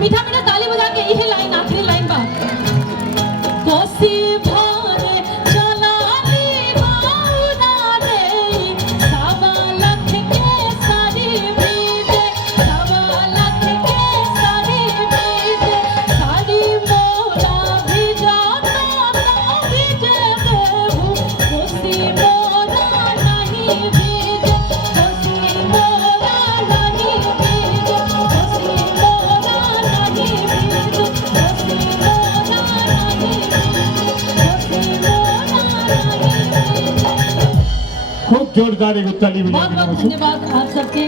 मीठा मीठा ताली बजा के यही लाइन आखिरी लाइन बा कोसी भरे चलाली बाउना रे सवा लाख के साड़ी भीजे सवा लाख के साड़ी भीजे साड़ी मोरा भिजाता ना भीजे देहु कोसी मोरा नहीं भीजे कोसी मोरा नहीं भीजे कोसी मोरा नहीं भीजे कोसी मोरा नहीं खूब जोरदार एक ताली बहुत बहुत धन्यवाद आप सबके।